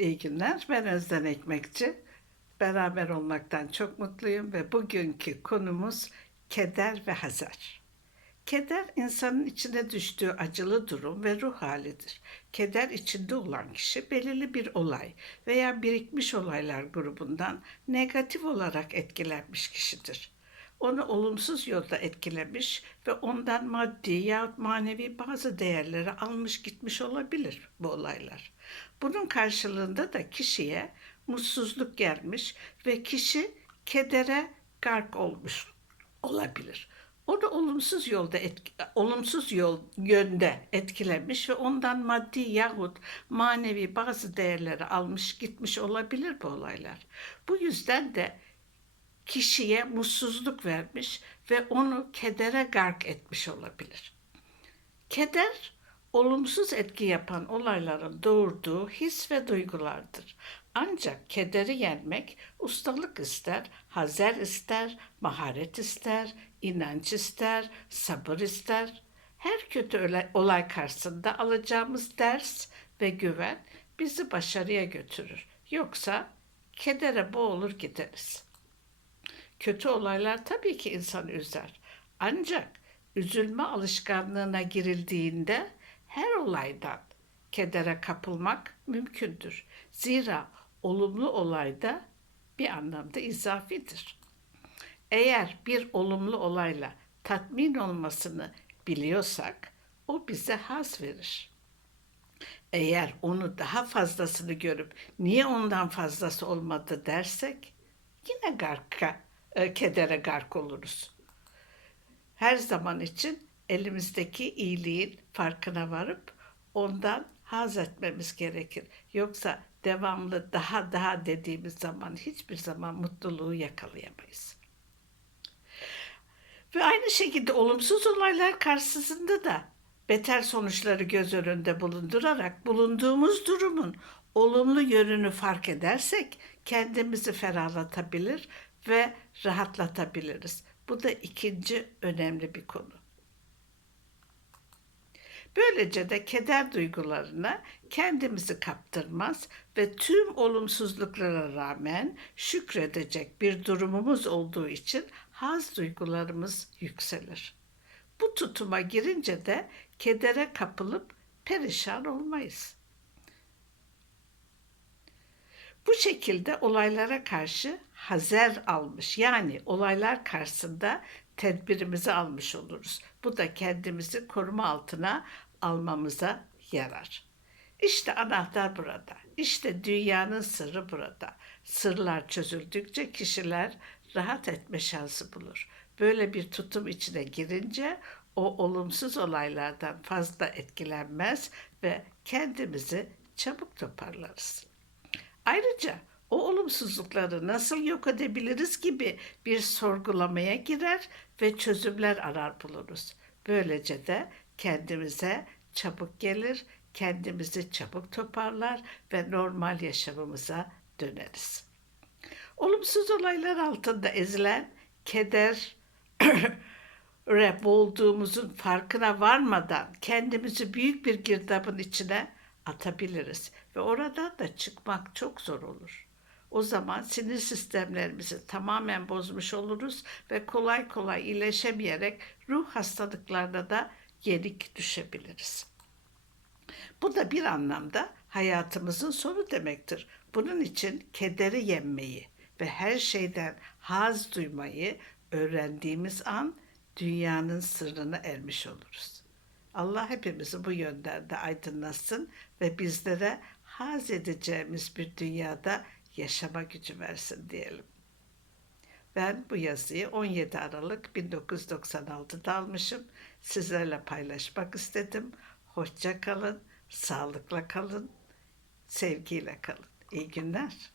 İyi günler. Ben Özden Ekmekçi. Beraber olmaktan çok mutluyum ve bugünkü konumuz keder ve hazar. Keder insanın içine düştüğü acılı durum ve ruh halidir. Keder içinde olan kişi belirli bir olay veya birikmiş olaylar grubundan negatif olarak etkilenmiş kişidir. Onu olumsuz yolda etkilemiş ve ondan maddi yahut manevi bazı değerleri almış gitmiş olabilir bu olaylar. Bunun karşılığında da kişiye mutsuzluk gelmiş ve kişi kedere gark olmuş olabilir. Onu olumsuz yolda etki, olumsuz yol yönde etkilemiş ve ondan maddi yahut manevi bazı değerleri almış gitmiş olabilir bu olaylar. Bu yüzden de kişiye mutsuzluk vermiş ve onu kedere gark etmiş olabilir. Keder, olumsuz etki yapan olayların doğurduğu his ve duygulardır. Ancak kederi yenmek ustalık ister, hazer ister, maharet ister, inanç ister, sabır ister. Her kötü olay karşısında alacağımız ders ve güven bizi başarıya götürür. Yoksa kedere boğulur gideriz. Kötü olaylar tabii ki insanı üzer. Ancak üzülme alışkanlığına girildiğinde her olaydan kedere kapılmak mümkündür. Zira olumlu olayda bir anlamda izafidir. Eğer bir olumlu olayla tatmin olmasını biliyorsak o bize haz verir. Eğer onu daha fazlasını görüp niye ondan fazlası olmadı dersek yine garka, e, kedere gark oluruz. Her zaman için elimizdeki iyiliğin farkına varıp ondan haz etmemiz gerekir. Yoksa devamlı daha daha dediğimiz zaman hiçbir zaman mutluluğu yakalayamayız. Ve aynı şekilde olumsuz olaylar karşısında da beter sonuçları göz önünde bulundurarak bulunduğumuz durumun olumlu yönünü fark edersek kendimizi ferahlatabilir ve rahatlatabiliriz. Bu da ikinci önemli bir konu. Böylece de keder duygularına kendimizi kaptırmaz ve tüm olumsuzluklara rağmen şükredecek bir durumumuz olduğu için haz duygularımız yükselir. Bu tutuma girince de kedere kapılıp perişan olmayız. Bu şekilde olaylara karşı hazer almış yani olaylar karşısında tedbirimizi almış oluruz. Bu da kendimizi koruma altına almamıza yarar. İşte anahtar burada. İşte dünyanın sırrı burada. Sırlar çözüldükçe kişiler rahat etme şansı bulur. Böyle bir tutum içine girince o olumsuz olaylardan fazla etkilenmez ve kendimizi çabuk toparlarız. Ayrıca olumsuzlukları nasıl yok edebiliriz gibi bir sorgulamaya girer ve çözümler arar buluruz. Böylece de kendimize çabuk gelir, kendimizi çabuk toparlar ve normal yaşamımıza döneriz. Olumsuz olaylar altında ezilen keder boğulduğumuzun farkına varmadan kendimizi büyük bir girdabın içine atabiliriz ve oradan da çıkmak çok zor olur. O zaman sinir sistemlerimizi tamamen bozmuş oluruz ve kolay kolay iyileşemeyerek ruh hastalıklarına da yenik düşebiliriz. Bu da bir anlamda hayatımızın sonu demektir. Bunun için kederi yenmeyi ve her şeyden haz duymayı öğrendiğimiz an dünyanın sırrına ermiş oluruz. Allah hepimizi bu yönden de aydınlatsın ve bizlere haz edeceğimiz bir dünyada yaşama gücü versin diyelim. Ben bu yazıyı 17 Aralık 1996'da almışım. Sizlerle paylaşmak istedim. Hoşça kalın, sağlıkla kalın, sevgiyle kalın. İyi günler.